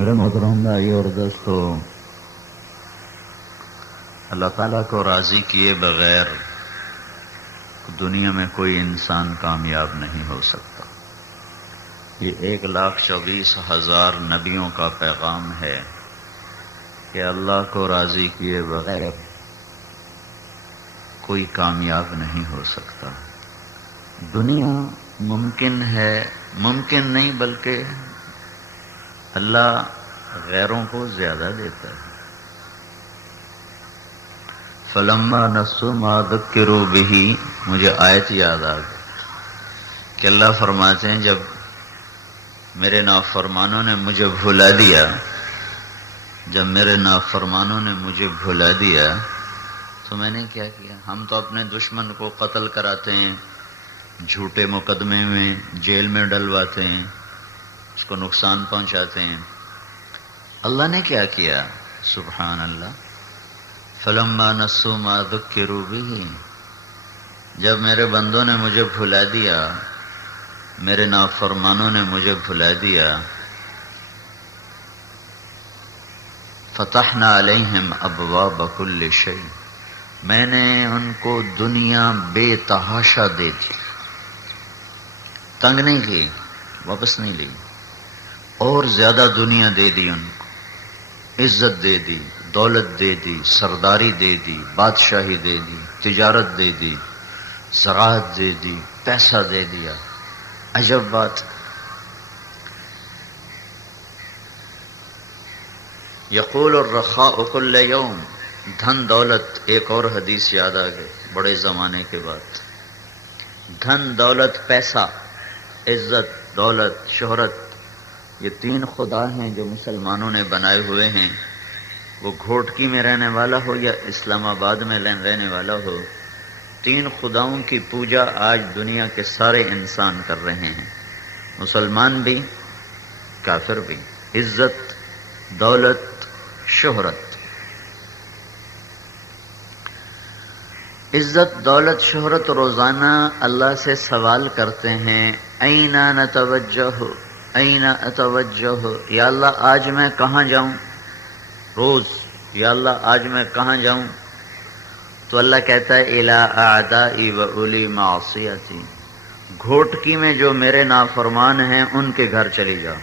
میرے محترم بھائی اور دوستو، اللہ تعالیٰ کو راضی کیے بغیر دنیا میں کوئی انسان کامیاب نہیں ہو سکتا۔ یہ 1,24,000 نبیوں کا پیغام ہے کہ اللہ کو راضی کیے بغیر کوئی کامیاب نہیں ہو سکتا۔ دنیا ممکن ہے، ممکن نہیں بلکہ اللہ غیروں کو زیادہ دیتا ہے۔ فلما نسوا ما ذکروا بہ، مجھے آیت یاد آ گئی کہ اللہ فرماتے ہیں جب میرے نافرمانوں نے مجھے بھلا دیا، جب میرے نافرمانوں نے مجھے بھلا دیا تو میں نے کیا کیا؟ ہم تو اپنے دشمن کو قتل کراتے ہیں، جھوٹے مقدمے میں جیل میں ڈلواتے ہیں، اس کو نقصان پہنچاتے ہیں۔ اللہ نے کیا کیا؟ سبحان اللہ، فلما نسوا ما ذکروا بہ، جب میرے بندوں نے مجھے بھلا دیا، میرے نافرمانوں نے مجھے بھلا دیا، فتحنا علیہم ابواب کل شیء، میں نے ان کو دنیا بے تحاشا دے دی، تنگ نہیں کی، واپس نہیں لی، اور زیادہ دنیا دے دی، ان کو عزت دے دی، دولت دے دی، سرداری دے دی، بادشاہی دے دی، تجارت دے دی، زراعت دے دی، پیسہ دے دیا۔ عجب بات، یقول الرخاء کل یوم، دھن دولت، ایک اور حدیث یاد آ گئی بڑے زمانے کے بعد۔ دھن دولت، پیسہ، عزت، دولت، شہرت، یہ تین خدا ہیں جو مسلمانوں نے بنائے ہوئے ہیں، وہ گھوٹکی میں رہنے والا ہو یا اسلام آباد میں رہنے والا ہو، تین خداؤں کی پوجا آج دنیا کے سارے انسان کر رہے ہیں، مسلمان بھی کافر بھی۔ عزت، دولت، شہرت، عزت، دولت، شہرت، روزانہ اللہ سے سوال کرتے ہیں این نتوجہ، این اتوجہ، یا اللہ آج میں کہاں جاؤں؟ روز، یا اللہ آج میں کہاں جاؤں؟ تو اللہ کہتا ہے الی اعدائی و اولی معصیتی، گھوٹکی میں جو میرے نافرمان ہیں ان کے گھر چلی جاؤ۔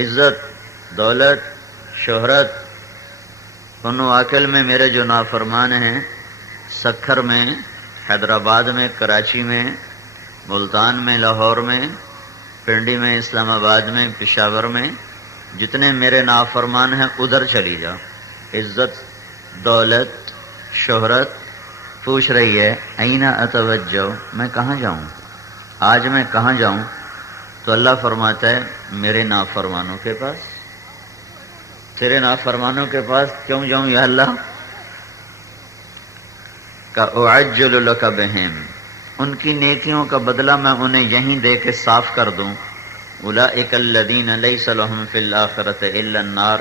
عزت، دولت، شہرت، نواکل میں میرے جو نافرمان ہیں، سکھر میں، حیدرآباد میں، کراچی میں، ملتان میں، لاہور میں، پنڈی میں، اسلام آباد میں، پشاور میں، جتنے میرے نافرمان ہیں ادھر چلی جاؤ۔ عزت، دولت، شہرت، پوچھ رہی ہے این اتوجہ، میں کہاں جاؤں؟ آج میں کہاں جاؤں؟ تو اللہ فرماتا ہے میرے نافرمانوں کے پاس۔ تیرے نافرمانوں کے پاس کیوں جاؤں یا اللہ؟ کا اعجل لک بہم، ان کی نیکیوں کا بدلہ میں انہیں یہیں دے کے صاف کر دوں۔ اولئک الذین لیس لہم فی الآخرۃ الا النار،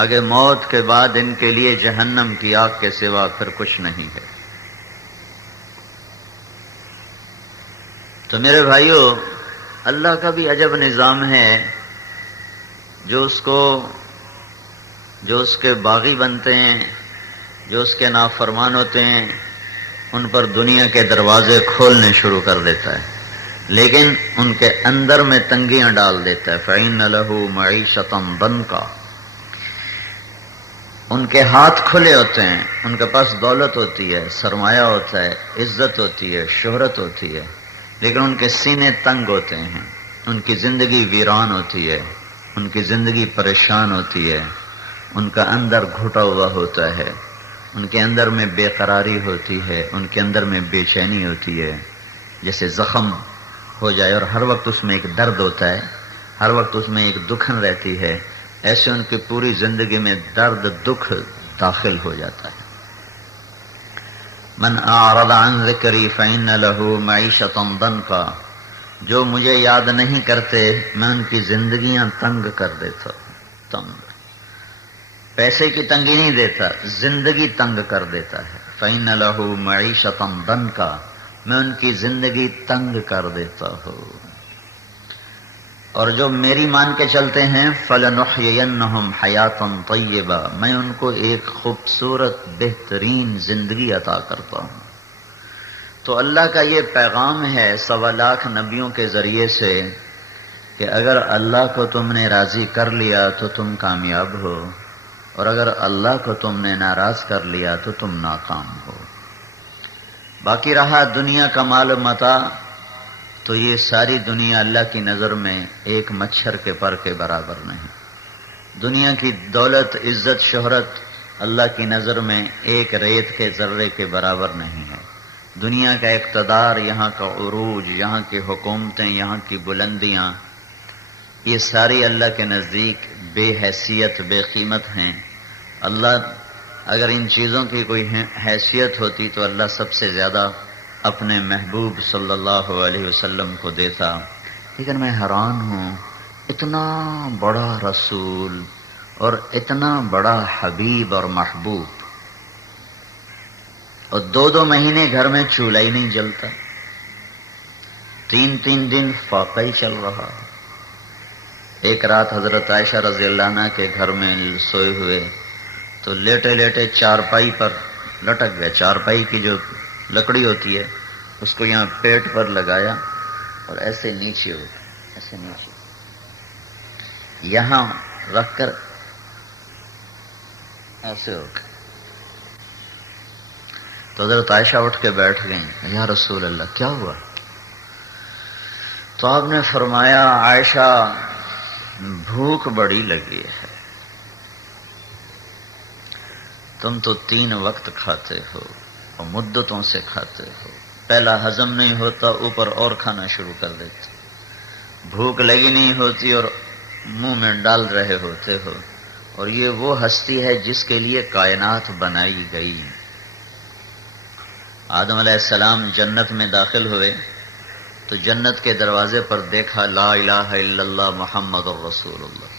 آگے موت کے بعد ان کے لیے جہنم کی آگ کے سوا پھر کچھ نہیں ہے۔ تو میرے بھائیو، اللہ کا بھی عجب نظام ہے، جو اس کے باغی بنتے ہیں، جو اس کے نافرمان ہوتے ہیں، ان پر دنیا کے دروازے کھولنے شروع کر دیتا ہے، لیکن ان کے اندر میں تنگیاں ڈال دیتا ہے۔ فَإِنَّ لَهُ مَعِيشَةً ضَنْكَ، ان کے ہاتھ کھلے ہوتے ہیں، ان کے پاس دولت ہوتی ہے، سرمایہ ہوتا ہے، عزت ہوتی ہے، شہرت ہوتی ہے، لیکن ان کے سینے تنگ ہوتے ہیں، ان کی زندگی ویران ہوتی ہے، ان کی زندگی پریشان ہوتی ہے، ان کا اندر گھٹا ہوا ہوتا ہے، ان کے اندر میں بے قراری ہوتی ہے، ان کے اندر میں بے چینی ہوتی ہے، جیسے زخم ہو جائے اور ہر وقت اس میں ایک درد ہوتا ہے، ہر وقت اس میں ایک دکھن رہتی ہے، ایسے ان کی پوری زندگی میں درد، دکھ داخل ہو جاتا ہے۔ من اعرض عن ذکری فإن له معیشة ضنکا، جو مجھے یاد نہیں کرتے میں ان کی زندگیاں تنگ کر دیتا ہوں۔ تنگ، پیسے کی تنگی نہیں دیتا، زندگی تنگ کر دیتا ہے۔ فإن له معیشة ضنکا، میں ان کی زندگی تنگ کر دیتا ہوں۔ اور جو میری مان کے چلتے ہیں فَلَنُحْيِيَنَّهُمْ حَيَاةً طَيِّبَةً، میں ان کو ایک خوبصورت بہترین زندگی عطا کرتا ہوں۔ تو اللہ کا یہ پیغام ہے 1.25 لاکھ نبیوں کے ذریعے سے کہ اگر اللہ کو تم نے راضی کر لیا تو تم کامیاب ہو، اور اگر اللہ کو تم نے ناراض کر لیا تو تم ناکام ہو۔ باقی رہا دنیا کا مال و متاع، تو یہ ساری دنیا اللہ کی نظر میں ایک مچھر کے پر کے برابر نہیں۔ دنیا کی دولت، عزت، شہرت اللہ کی نظر میں ایک ریت کے ذرے کے برابر نہیں ہے۔ دنیا کا اقتدار، یہاں کا عروج، یہاں کی حکومتیں، یہاں کی بلندیاں، یہ ساری اللہ کے نزدیک بے حیثیت، بے قیمت ہیں۔ اللہ اگر ان چیزوں کی کوئی حیثیت ہوتی تو اللہ سب سے زیادہ اپنے محبوب صلی اللہ علیہ وسلم کو دیتا۔ لیکن میں حیران ہوں، اتنا بڑا رسول اور اتنا بڑا حبیب اور محبوب، اور 2 مہینے گھر میں چولہا ہی نہیں جلتا، 3 دن فاقہ ہی چل رہا۔ ایک رات حضرت عائشہ رضی اللہ عنہ کے گھر میں سوئے ہوئے تو لیٹے لیٹے چارپائی پر لٹک گئے۔ چارپائی کی جو لکڑی ہوتی ہے اس کو یہاں پیٹ پر لگایا اور ایسے نیچے ہو گئے، ایسے نیچے یہاں رکھ کر ایسے ہو گئے۔ تو حضرت عائشہ اٹھ کے بیٹھ گئیں، یا رسول اللہ کیا ہوا؟ تو آپ نے فرمایا عائشہ بھوک بڑی لگی ہے، تم تو 3 وقت کھاتے ہو اور مدتوں سے کھاتے ہو، پہلا ہضم نہیں ہوتا اوپر اور کھانا شروع کر دیتے، بھوک لگی نہیں ہوتی اور منہ میں ڈال رہے ہوتے ہو، اور یہ وہ ہستی ہے جس کے لیے کائنات بنائی گئی۔ آدم علیہ السلام جنت میں داخل ہوئے تو جنت کے دروازے پر دیکھا لا الہ الا اللہ محمد الرسول اللہ۔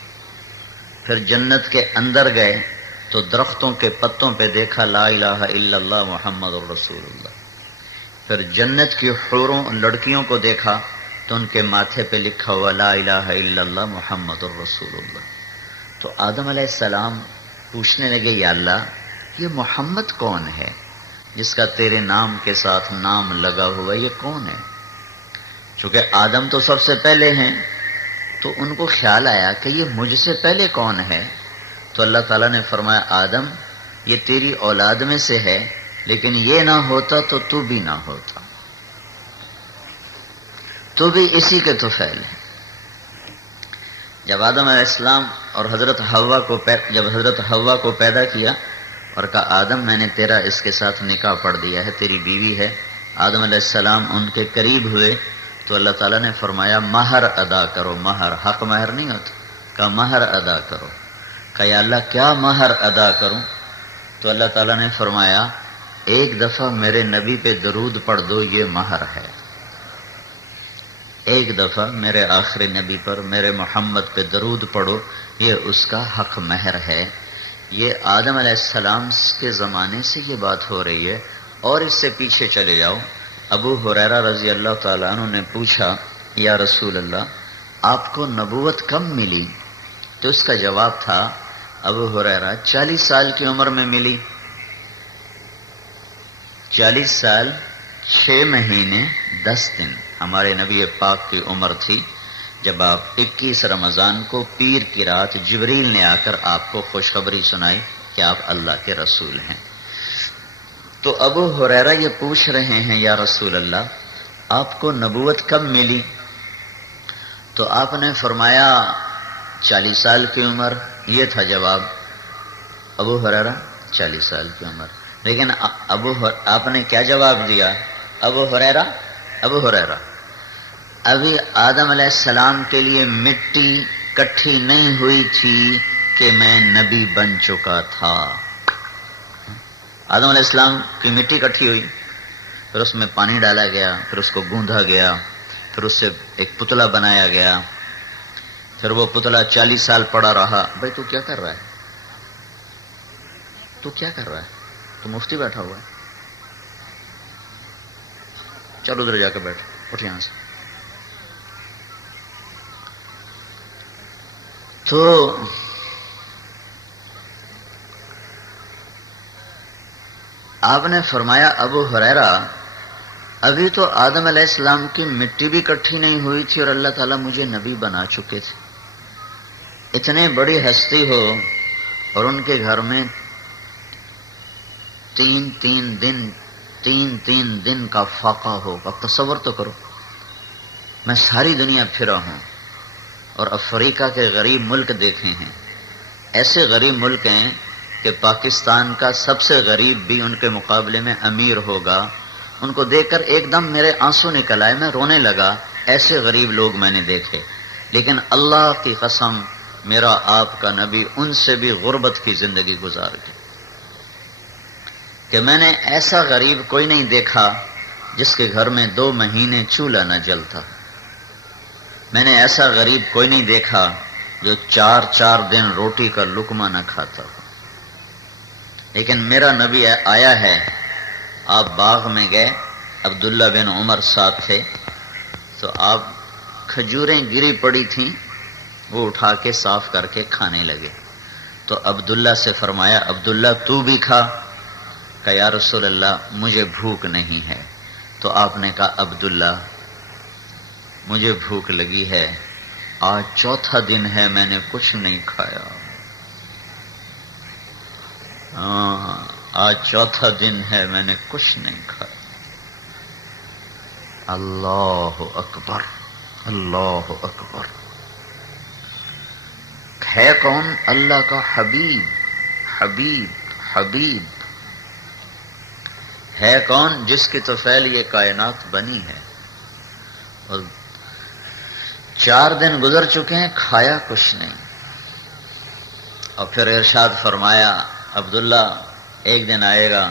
پھر جنت کے اندر گئے تو درختوں کے پتوں پہ دیکھا لا الہ الا اللہ محمد الرسول اللہ۔ پھر جنت کی حوروں لڑکیوں کو دیکھا تو ان کے ماتھے پہ لکھا ہوا لا الہ الا اللہ محمد الرسول اللہ۔ تو آدم علیہ السلام پوچھنے لگے یا اللہ یہ محمد کون ہے جس کا تیرے نام کے ساتھ نام لگا ہوا، یہ کون ہے؟ چونکہ آدم تو سب سے پہلے ہیں، تو ان کو خیال آیا کہ یہ مجھ سے پہلے کون ہے؟ تو اللہ تعالیٰ نے فرمایا آدم یہ تیری اولاد میں سے ہے، لیکن یہ نہ ہوتا تو تو بھی نہ ہوتا، تو بھی اسی کے طفیل ہے۔ جب آدم علیہ السلام اور حضرت حوا کو پیدا کیا اور کہا آدم میں نے تیرا اس کے ساتھ نکاح پڑھ دیا ہے، تیری بیوی ہے، آدم علیہ السلام ان کے قریب ہوئے تو اللہ تعالیٰ نے فرمایا مہر ادا کرو۔ مہر حق مہر نہیں ہوتا، کہا مہر ادا کرو۔ کہا یا اللہ کیا مہر ادا کروں؟ تو اللہ تعالیٰ نے فرمایا 1 دفعہ میرے نبی پہ درود پڑھ دو، یہ مہر ہے۔ 1 دفعہ میرے آخری نبی پر، میرے محمد پہ درود پڑھو، یہ اس کا حق مہر ہے۔ یہ آدم علیہ السلام کے زمانے سے یہ بات ہو رہی ہے، اور اس سے پیچھے چلے جاؤ۔ ابو ہریرہ رضی اللہ تعالیٰ عنہ نے پوچھا یا رسول اللہ آپ کو نبوت کب ملی؟ تو اس کا جواب تھا ابو ہریرہ 40 سال کی عمر میں ملی۔ 40 سال 6 مہینے 10 دن ہمارے نبی پاک کی عمر تھی جب آپ 21 رمضان کو پیر کی رات جبریل نے آ کر آپ کو خوشخبری سنائی کہ آپ اللہ کے رسول ہیں۔ تو ابو ہریرہ یہ پوچھ رہے ہیں یا رسول اللہ آپ کو نبوت کب ملی؟ تو آپ نے فرمایا 40 سال کی عمر، یہ تھا جواب۔ ابو ہریرہ 40 سال کی عمر، لیکن آپ نے کیا جواب دیا؟ ابو ہریرہ ابھی آدم علیہ السلام کے لیے مٹی کٹھی نہیں ہوئی تھی کہ میں نبی بن چکا تھا۔ آدم علیہ السلام کی مٹی کٹھی ہوئی، پھر اس میں پانی ڈالا گیا، پھر اس کو گوندھا گیا، پھر اس سے ایک پتلا بنایا گیا، پھر وہ پتلا 40 سال پڑا رہا۔ بھائی تو کیا کر رہا ہے؟ تو مفتی بیٹھا ہوا ہے، چل ادھر جا کے بیٹھ، اٹھ یہاں سے۔ تو آپ نے فرمایا ابو ہریرہ ابھی تو آدم علیہ السلام کی مٹی بھی اکٹھی نہیں ہوئی تھی اور اللہ تعالیٰ مجھے نبی بنا چکے تھے. اتنے بڑی ہستی ہو اور ان کے گھر میں تین دن کا فاقہ ہو. اب تصور تو کرو. میں ساری دنیا پھرا ہوں اور افریقہ کے غریب ملک دیکھے ہیں. ایسے غریب ملک ہیں کہ پاکستان کا سب سے غریب بھی ان کے مقابلے میں امیر ہوگا. ان کو دیکھ کر ایک دم میرے آنسو نکل آئے, میں رونے لگا. ایسے غریب لوگ میں نے دیکھے, لیکن اللہ کی قسم میرا آپ کا نبی ان سے بھی غربت کی زندگی گزار گیا کہ میں نے ایسا غریب کوئی نہیں دیکھا جس کے گھر میں 2 مہینے چولہا نہ جلتا. میں نے ایسا غریب کوئی نہیں دیکھا جو 4 دن روٹی کا لقمہ نہ کھاتا. لیکن میرا نبی آیا ہے. آپ باغ میں گئے, عبداللہ بن عمر ساتھ تھے, تو آپ کھجوریں گری پڑی تھیں, وہ اٹھا کے صاف کر کے کھانے لگے. تو عبداللہ سے فرمایا عبداللہ تو بھی کھا. کہ یا رسول اللہ مجھے بھوک نہیں ہے. تو آپ نے کہا عبداللہ مجھے بھوک لگی ہے, آج 4تھا دن ہے میں نے کچھ نہیں کھایا. آج 4تھا دن ہے میں نے کچھ نہیں کھایا. اللہ اکبر, اللہ اکبر. ہے کون؟ اللہ کا حبیب. حبیب حبیب ہے کون؟ جس کی طفیل یہ کائنات بنی ہے. اور 4 دن گزر چکے ہیں, کھایا کچھ نہیں. اور پھر ارشاد فرمایا عبداللہ ایک دن آئے گا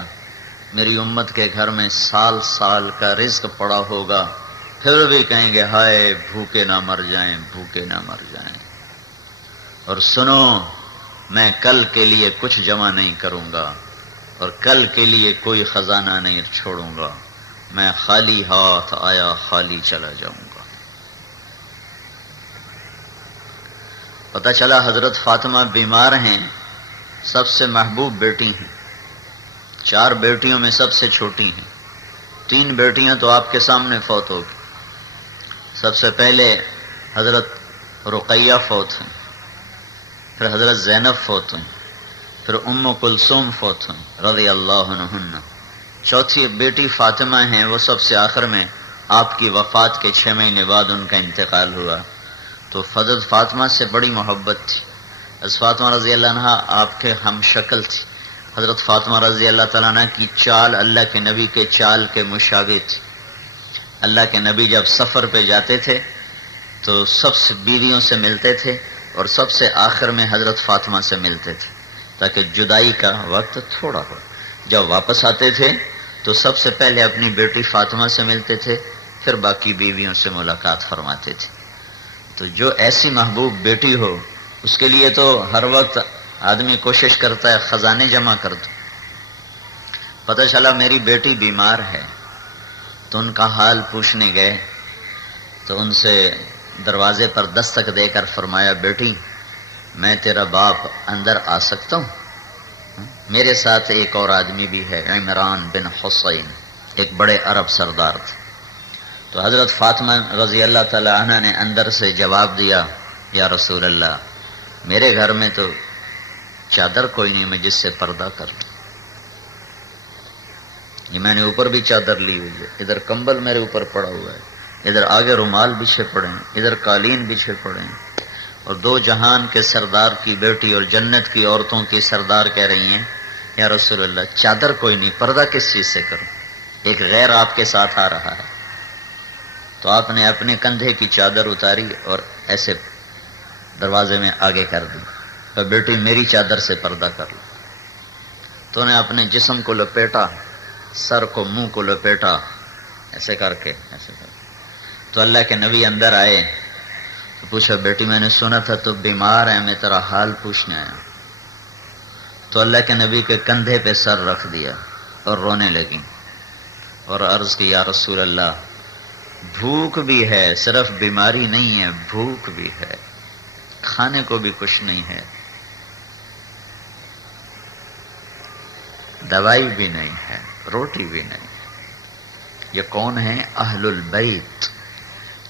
میری امت کے گھر میں سال کا رزق پڑا ہوگا, پھر بھی کہیں گے ہائے بھوکے نہ مر جائیں, بھوکے نہ مر جائیں. اور سنو میں کل کے لیے کچھ جمع نہیں کروں گا اور کل کے لیے کوئی خزانہ نہیں چھوڑوں گا. میں خالی ہاتھ آیا خالی چلا جاؤں گا. پتہ چلا حضرت فاطمہ بیمار ہیں, سب سے محبوب بیٹی ہیں. 4 بیٹیوں میں سب سے چھوٹی ہیں. 3 بیٹیاں تو آپ کے سامنے فوت ہو گئی. سب سے پہلے حضرت رقیہ فوت ہوئی, پھر حضرت زینب فوت ہوئی, پھر ام کلثوم فوت ہوئی رضی اللہ عنہن. 4تھی بیٹی فاطمہ ہیں, وہ سب سے آخر میں آپ کی وفات کے 6 مہینے بعد ان کا انتقال ہوا. تو حضرت فاطمہ سے بڑی محبت تھی. حضرت فاطمہ رضی اللہ عنہا آپ کے ہم شکل تھی. حضرت فاطمہ رضی اللہ تعالیٰ عنہ کی چال اللہ کے نبی کے چال کے مشابہ تھی. اللہ کے نبی جب سفر پہ جاتے تھے تو سب سے بیویوں سے ملتے تھے اور سب سے آخر میں حضرت فاطمہ سے ملتے تھے تاکہ جدائی کا وقت تھوڑا ہو. جب واپس آتے تھے تو سب سے پہلے اپنی بیٹی فاطمہ سے ملتے تھے, پھر باقی بیویوں سے ملاقات فرماتے تھے. تو جو ایسی محبوب بیٹی ہو اس کے لیے تو ہر وقت آدمی کوشش کرتا ہے خزانے جمع کر دو. پتہ چلا میری بیٹی بیمار ہے, تو ان کا حال پوچھنے گئے تو ان سے دروازے پر دستک دے کر فرمایا بیٹی میں تیرا باپ اندر آ سکتا ہوں؟ میرے ساتھ ایک اور آدمی بھی ہے, عمران بن حسین, ایک بڑے عرب سردار تھے. تو حضرت فاطمہ رضی اللہ تعالی عنہ نے اندر سے جواب دیا یا رسول اللہ میرے گھر میں تو چادر کوئی نہیں میں جس سے پردہ کر لوں. یہ میں نے اوپر بھی چادر لی ہوئی ہے, ادھر کمبل میرے اوپر پڑا ہوا ہے, ادھر آگے رومال بچھے پڑے ہیں, ادھر قالین بچھے پڑے ہیں. اور 2 جہان کے سردار کی بیٹی اور جنت کی عورتوں کی سردار کہہ رہی ہیں یا رسول اللہ چادر کوئی نہیں, پردہ کس چیز سے کروں؟ ایک غیر آپ کے ساتھ آ رہا ہے. تو آپ نے اپنے کندھے کی چادر اتاری اور ایسے دروازے میں آگے کر دی, تو بیٹی میری چادر سے پردہ کر لو. تو نے اپنے جسم کو لپیٹا, سر کو منہ کو لپیٹا, ایسے کر کے. تو اللہ کے نبی اندر آئے تو پوچھا بیٹی میں نے سنا تھا تو بیمار ہے, میں تیرا حال پوچھنے آیا. تو اللہ کے نبی کے کندھے پہ سر رکھ دیا اور رونے لگی اور عرض کی یا رسول اللہ بھوک بھی ہے, صرف بیماری نہیں ہے, بھوک بھی ہے, کھانے کو بھی کچھ نہیں ہے، دوائی بھی نہیں ہے، روٹی بھی نہیں ہے۔ یہ کون ہیں؟ اہل البیت۔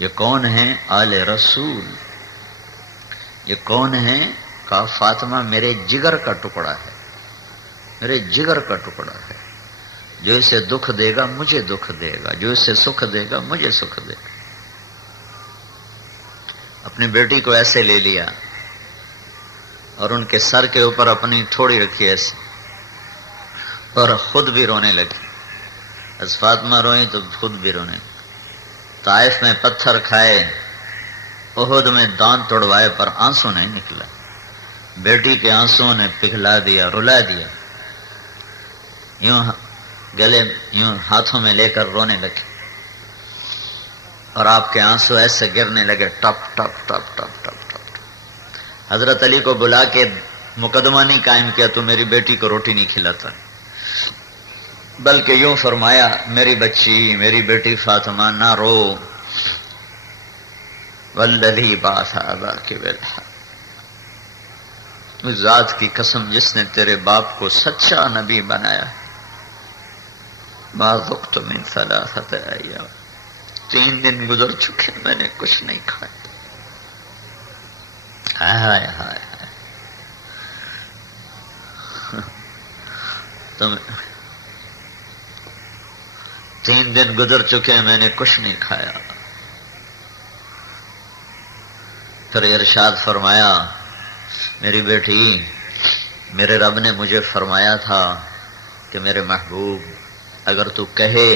یہ کون ہیں؟ آل رسول۔ یہ کون ہیں؟ کہا فاطمہ میرے جگر کا ٹکڑا ہے، میرے جگر کا ٹکڑا ہے، جو اسے دکھ دے گا مجھے دکھ دے گا، جو اسے سکھ دے گا مجھے سکھ دے گا۔ اپنی بیٹی کو ایسے لے لیا اور ان کے سر کے اوپر اپنی تھوڑی رکھی ایسے، اور خود بھی رونے لگی۔ از فاطمہ روئی تو خود بھی رونے لگی۔ طائف میں پتھر کھائے، احد میں دانت توڑوائے، پر آنسو نہیں نکلا۔ بیٹی کے آنسو نے پگھلا دیا، رلا دیا۔ یوں گلے یوں ہاتھوں میں لے کر رونے لگے، اور آپ کے آنسو ایسے گرنے لگے، ٹپ ٹپ ٹپ ٹپ ٹپ ٹپ۔ حضرت علی کو بلا کے مقدمہ نہیں قائم کیا تو میری بیٹی کو روٹی نہیں کھلاتا، بلکہ یوں فرمایا میری بچی، میری بیٹی فاطمہ نہ رو، والذی بعث اباک بالحق، اس ذات کی قسم جس نے تیرے باپ کو سچا نبی بنایا ہے، ما ذقت من ثلاثۃ ایام، 3 دن گزر چکے میں نے کچھ نہیں کھایا۔ ہائے ہائے تم 3 دن گزر چکے میں نے کچھ نہیں کھایا۔ پھر ارشاد فرمایا میری بیٹی، میرے رب نے مجھے فرمایا تھا کہ میرے محبوب اگر تو کہے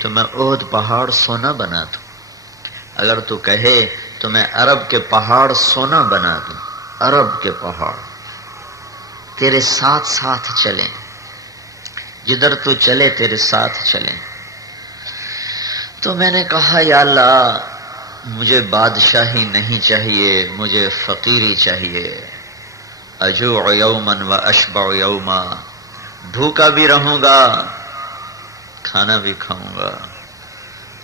تو میں احد پہاڑ سونا بنا دوں، اگر تو کہے تو میں عرب کے پہاڑ سونا بنا دوں، عرب کے پہاڑ تیرے ساتھ ساتھ چلیں، جدھر تو چلے تیرے ساتھ چلیں۔ تو میں نے کہا یا اللہ مجھے بادشاہی نہیں چاہیے، مجھے فقیری چاہیے، اجوع یوما و اشبع یوما، بھوکا بھی رہوں گا کھانا بھی کھاؤں گا،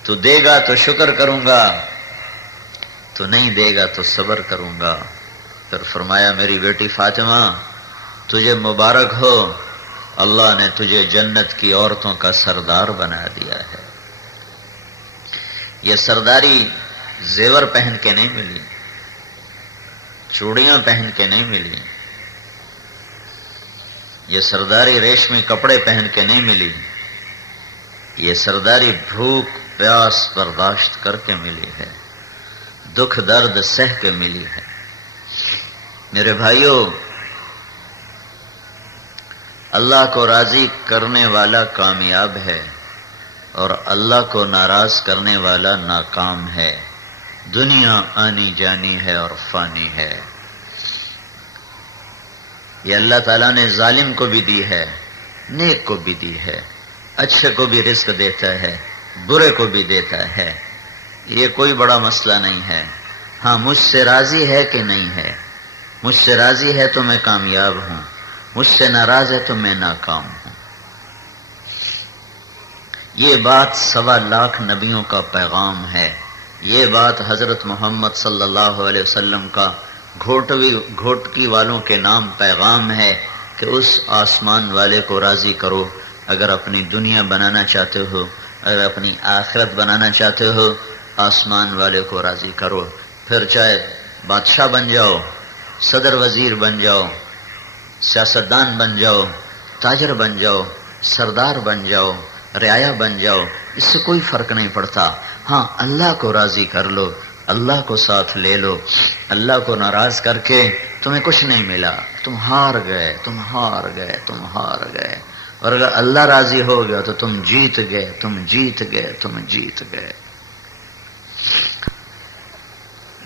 تو دے گا تو شکر کروں گا، تو نہیں دے گا تو صبر کروں گا۔ پھر فرمایا میری بیٹی فاطمہ تجھے مبارک ہو، اللہ نے تجھے جنت کی عورتوں کا سردار بنا دیا ہے۔ یہ سرداری زیور پہن کے نہیں ملی، چوڑیاں پہن کے نہیں ملی، یہ سرداری ریشمی کپڑے پہن کے نہیں ملی، یہ سرداری بھوک پیاس برداشت کر کے ملی ہے، دکھ درد سہ کے ملی ہے۔ میرے بھائیوں، اللہ کو راضی کرنے والا کامیاب ہے اور اللہ کو ناراض کرنے والا ناکام ہے۔ دنیا آنی جانی ہے اور فانی ہے۔ یہ اللہ تعالیٰ نے ظالم کو بھی دی ہے، نیک کو بھی دی ہے، اچھے کو بھی رزق دیتا ہے، برے کو بھی دیتا ہے، یہ کوئی بڑا مسئلہ نہیں ہے۔ ہاں مجھ سے راضی ہے کہ نہیں ہے، مجھ سے راضی ہے تو میں کامیاب ہوں، مجھ سے ناراض ہے تو میں ناکام ہوں۔ یہ بات 1.25 نبیوں کا پیغام ہے، یہ بات حضرت محمد صلی اللہ علیہ وسلم کا گھوٹکی والوں کے نام پیغام ہے کہ اس آسمان والے کو راضی کرو۔ اگر اپنی دنیا بنانا چاہتے ہو، اگر اپنی آخرت بنانا چاہتے ہو، آسمان والے کو راضی کرو، پھر چاہے بادشاہ بن جاؤ، صدر وزیر بن جاؤ، سیاستدان بن جاؤ، تاجر بن جاؤ، سردار بن جاؤ، رعایا بن جاؤ، اس سے کوئی فرق نہیں پڑتا۔ ہاں اللہ کو راضی کر لو، اللہ کو ساتھ لے لو۔ اللہ کو ناراض کر کے تمہیں کچھ نہیں ملا، تم ہار گئے، تم ہار گئے، تم ہار گئے۔ اور اگر اللہ راضی ہو گیا تو تم جیت گئے، تم جیت گئے، تم جیت گئے۔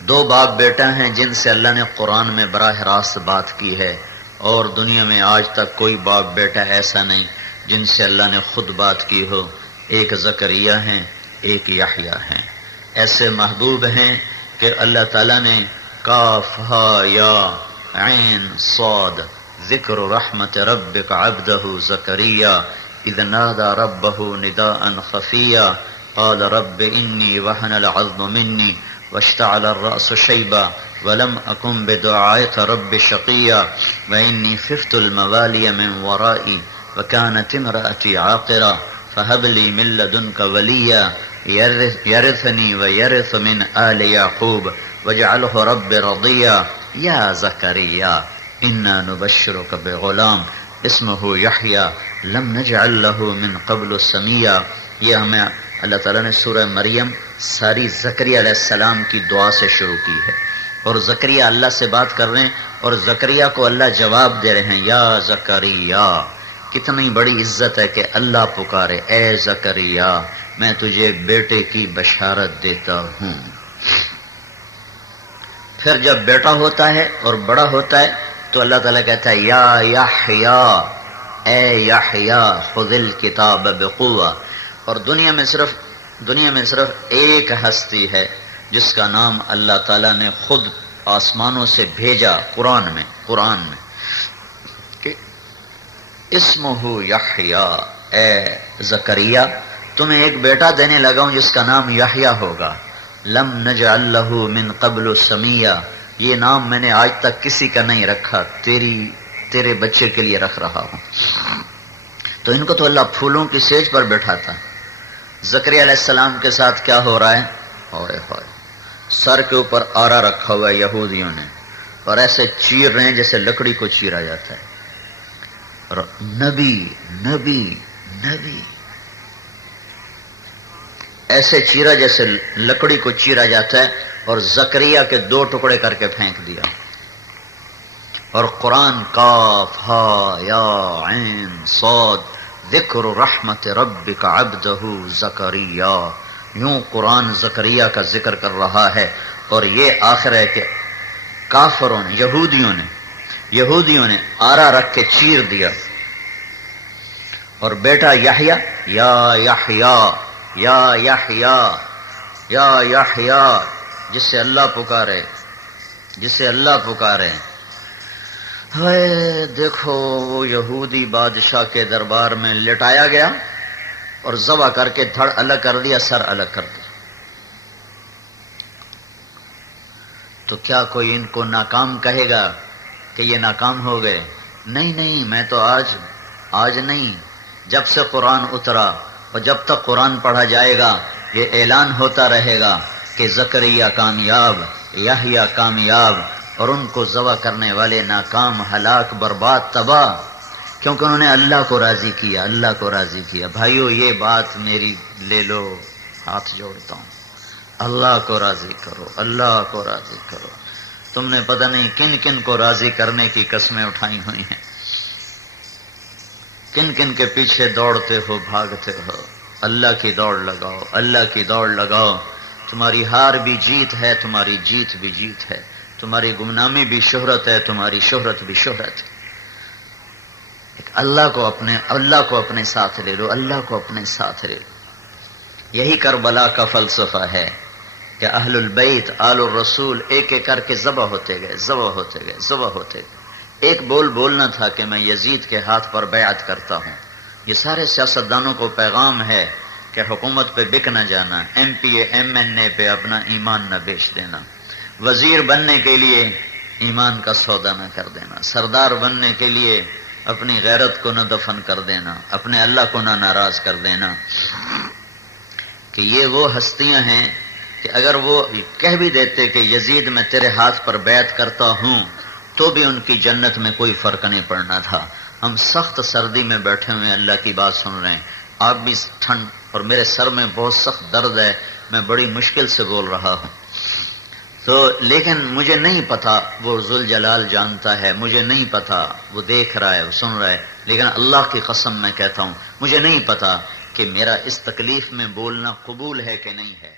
2 باپ بیٹا ہیں جن سے اللہ نے قرآن میں براہ راست بات کی ہے، اور دنیا میں آج تک کوئی باپ بیٹا ایسا نہیں جن سے اللہ نے خود بات کی ہو۔ ایک زکریا ہیں، ایک یحییٰ ہیں۔ ایسے محبوب ہیں کہ اللہ تعالیٰ نے کاف ہا یا عین صاد ذکر رحمت ربک عبدہ زکریا اذ نادى ربه نداء خفیا قال رب انی وهن العظم منی واشتعل الرأس شیبا ولم أكن بدعائك رب شقيا وإني خفت الموالي من ورائي وكانت امرأتي عاقرا فهب لي من لدنك وليا يرثني ويرث من آل يعقوب واجعله رب رضيا يا زكريا إنا نبشرك بغلام اسمه يحيى لم نجعل له من قبل سميا. یہ ہمیں اللہ تعالیٰ نے سورہ مریم ساری زکریا علیہ السلام کی دعا سے شروع کی ہے، اور زکریا اللہ سے بات کر رہے ہیں اور زکریا کو اللہ جواب دے رہے ہیں یا زکریا. کتنی بڑی عزت ہے کہ اللہ پکارے اے زکریا میں تجھے بیٹے کی بشارت دیتا ہوں. پھر جب بیٹا ہوتا ہے اور بڑا ہوتا ہے تو اللہ تعالیٰ کہتا ہے یا یحییٰ اے یحییٰ خذ الکتاب بقوہ. اور دنیا میں صرف ایک ہستی ہے جس کا نام اللہ تعالیٰ نے خود آسمانوں سے بھیجا قرآن میں کہ اسمہ یحییٰ اے زکریا تمہیں ایک بیٹا دینے لگا ہوں جس کا نام یحییٰ ہوگا. لم نجعل لہ من قبل سمیہ یہ نام میں نے آج تک کسی کا نہیں رکھا، تیرے بچے کے لیے رکھ رہا ہوں. تو ان کو تو اللہ پھولوں کی سیج پر بیٹھاتا. زکریا علیہ السلام کے ساتھ کیا ہو رہا ہے؟ ہوئے سر کے اوپر آرا رکھا ہوا ہے یہودیوں نے اور ایسے چیر رہے ہیں جیسے لکڑی کو چیرا جاتا ہے. اور نبی ایسے چیرا جیسے لکڑی کو چیرا جاتا ہے اور زکریا کے 2 ٹکڑے کر کے پھینک دیا. اور قرآن کاف ہا یا عین صاد ذکر رحمت ربک عبدہ زکریا، یوں قرآن زکریا کا ذکر کر رہا ہے. اور یہ آخر ہے کہ کافروں نے یہودیوں نے آرا رکھ کے چیر دیا. اور بیٹا یحییٰ یا یحییٰ یا یحییٰ یا یحییٰ جسے اللہ پکارے. دیکھو وہ یہودی بادشاہ کے دربار میں لٹایا گیا اور ذبح کر کے دھڑ الگ کر دیا، سر الگ کر دیا. تو کیا کوئی ان کو ناکام کہے گا کہ یہ ناکام ہو گئے؟ نہیں، میں تو آج نہیں، جب سے قرآن اترا اور جب تک قرآن پڑھا جائے گا یہ اعلان ہوتا رہے گا کہ زکریا کامیاب، یحییٰ کامیاب، اور ان کو ذبح کرنے والے ناکام، ہلاک، برباد، تباہ، کیونکہ انہوں نے اللہ کو راضی کیا. بھائیو یہ بات میری لے لو، ہاتھ جوڑتا ہوں، اللہ کو راضی کرو. تم نے پتہ نہیں کن کو راضی کرنے کی قسمیں اٹھائی ہوئی ہیں، کن کے پیچھے دوڑتے ہو، بھاگتے ہو. اللہ کی دوڑ لگاؤ. تمہاری ہار بھی جیت ہے، تمہاری جیت بھی جیت ہے، تمہاری گمنامی بھی شہرت ہے، تمہاری شہرت بھی شہرت ہے. اللہ کو اپنے ساتھ لے لو. یہی کربلا کا فلسفہ ہے کہ اہل البیت آل الرسول ایک کر کے ذبح ہوتے گئے. ایک بولنا تھا کہ میں یزید کے ہاتھ پر بیعت کرتا ہوں. یہ سارے سیاستدانوں کو پیغام ہے کہ حکومت پہ بک نہ جانا، M P A M N A پہ اپنا ایمان نہ بیچ دینا، وزیر بننے کے لیے ایمان کا سودا نہ کر دینا، سردار بننے کے لیے اپنی غیرت کو نہ دفن کر دینا، اپنے اللہ کو نہ ناراض کر دینا. کہ یہ وہ ہستیاں ہیں کہ اگر وہ کہہ بھی دیتے کہ یزید میں تیرے ہاتھ پر بیعت کرتا ہوں تو بھی ان کی جنت میں کوئی فرق نہیں پڑنا تھا. ہم سخت سردی میں بیٹھے ہوئے اللہ کی بات سن رہے ہیں، آپ بھی ٹھنڈ، اور میرے سر میں بہت سخت درد ہے، میں بڑی مشکل سے بول رہا ہوں. تو لیکن مجھے نہیں پتا، وہ ذوالجلال جانتا ہے، مجھے نہیں پتا، وہ دیکھ رہا ہے، وہ سن رہا ہے، لیکن اللہ کی قسم میں کہتا ہوں مجھے نہیں پتا کہ میرا اس تکلیف میں بولنا قبول ہے کہ نہیں ہے.